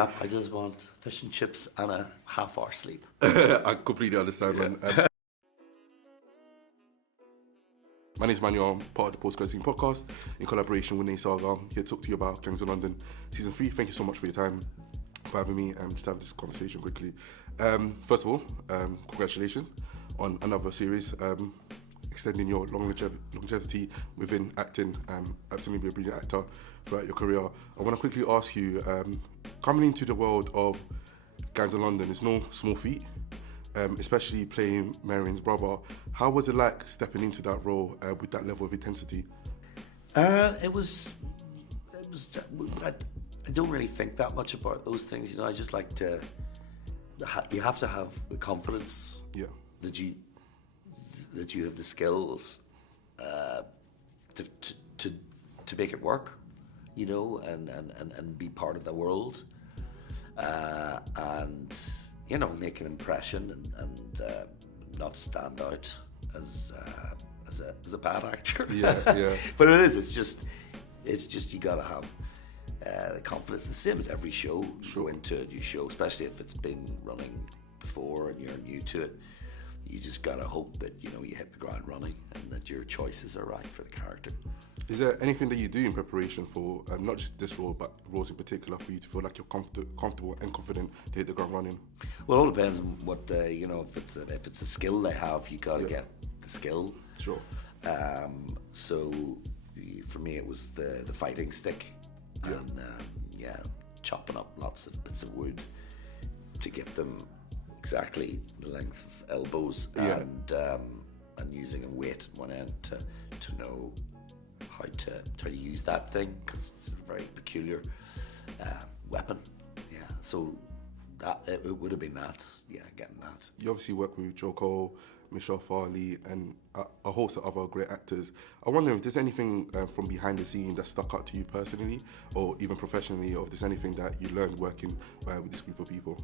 nap. I just want fish and chips and a half-hour sleep. I completely understand, man. My name is Manny. I'm part of the Post-Credit Scene Podcast in collaboration with NNESAGA. I'm here to talk to you about Gangs of London Season 3. Thank you so much for your time, for having me, and just have this conversation quickly. First of all, congratulations on another series, extending your longevity within acting. Absolutely a brilliant actor throughout your career. I want to quickly ask you, coming into the world of Gangs of London, it's no small feat. Especially playing Marion's brother. How was it like stepping into that role with that level of intensity? It was. I don't really think that much about those things. You know, I just like to. You have to have the confidence. Yeah. That you have the skills to make it work. You know, and be part of the world. And. You know, make an impression and not stand out as a bad actor. Yeah. But it is. It's just you gotta have the confidence. The same as every show. You go into a new show, especially if it's been running before and you're new to it. You just gotta hope that you hit the ground running and that your choices are right for the character. Is there anything that you do in preparation for not just this role, but roles in particular, for you to feel like you're comfortable and confident to hit the ground running? Well, it all depends on what if it's a skill they have, you gotta get the skill. Sure. So for me, it was the fighting stick, and chopping up lots of bits of wood to get them exactly the length of elbows, and using a weight at one end to know how to use that thing, because it's a very peculiar weapon. Yeah, so it would have been that. Yeah, getting that. You obviously work with Joe Cole, Michelle Farley, and a host of other great actors. I wonder if there's anything from behind the scene that stuck out to you personally, or even professionally, or if there's anything that you learned working with this group of people.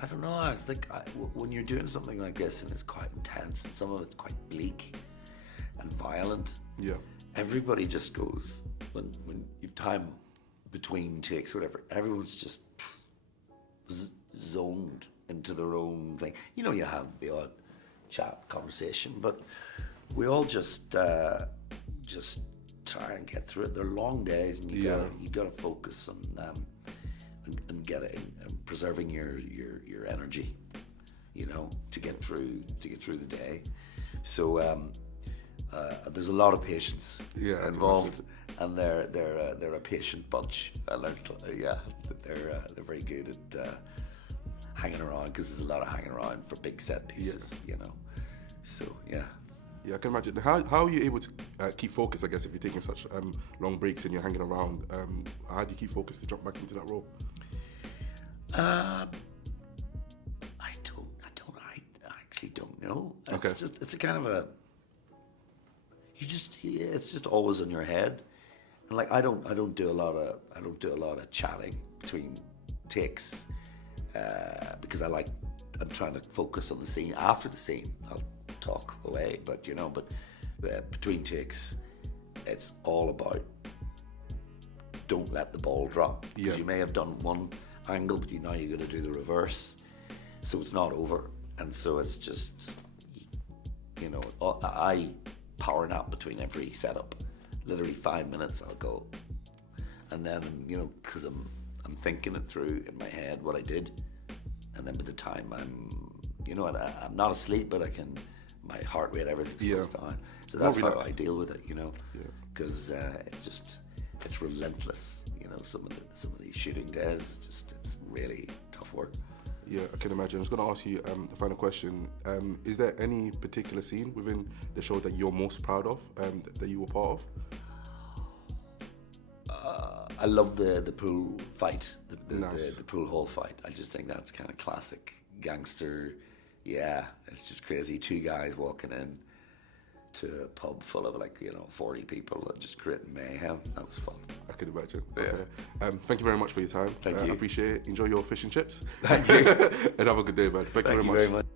I don't know. I think when you're doing something like this and it's quite intense and some of it's quite bleak and violent, everybody just goes, when you've time between takes, whatever, everyone's just zoned into their own thing. You know, you have the odd chat conversation, but we all just try and get through it. They're long days, and you gotta focus on and preserving your energy, to get through the day. So there's a lot of patience involved, and they're a patient bunch. I learned, that they're very good at hanging around, because there's a lot of hanging around for big set pieces, So yeah. Yeah, I can imagine. How are you able to keep focus, I guess, if you're taking such long breaks and you're hanging around? How do you keep focus to jump back into that role? I actually don't know. Okay. It's a kind of it's just always in your head. And like, I don't do a lot of chatting between takes, because I'm trying to focus on the scene. After the scene, I'll talk away, but between takes, it's all about don't let the ball drop, because you may have done one angle, but now you're going to do the reverse, so it's not over. And so it's just, I power nap between every setup, literally 5 minutes I'll go, and then because I'm thinking it through in my head what I did, and then by the time I'm not asleep, but my heart rate, everything slows down. So that's how I deal with it, because it's relentless. Some of these shooting days, it's really tough work. Yeah, I can imagine. I was going to ask you the final question. Is there any particular scene within the show that you're most proud of, that you were part of? I love the pool fight, Nice. the pool hall fight. I just think that's kind of classic gangster. Yeah, it's just crazy. Two guys walking in to a pub full of 40 people and just creating mayhem. That was fun. I can imagine. Yeah. Okay. Thank you very much for your time. Thank you. I appreciate it. Enjoy your fish and chips. Thank you. And have a good day, man. Thank you very much.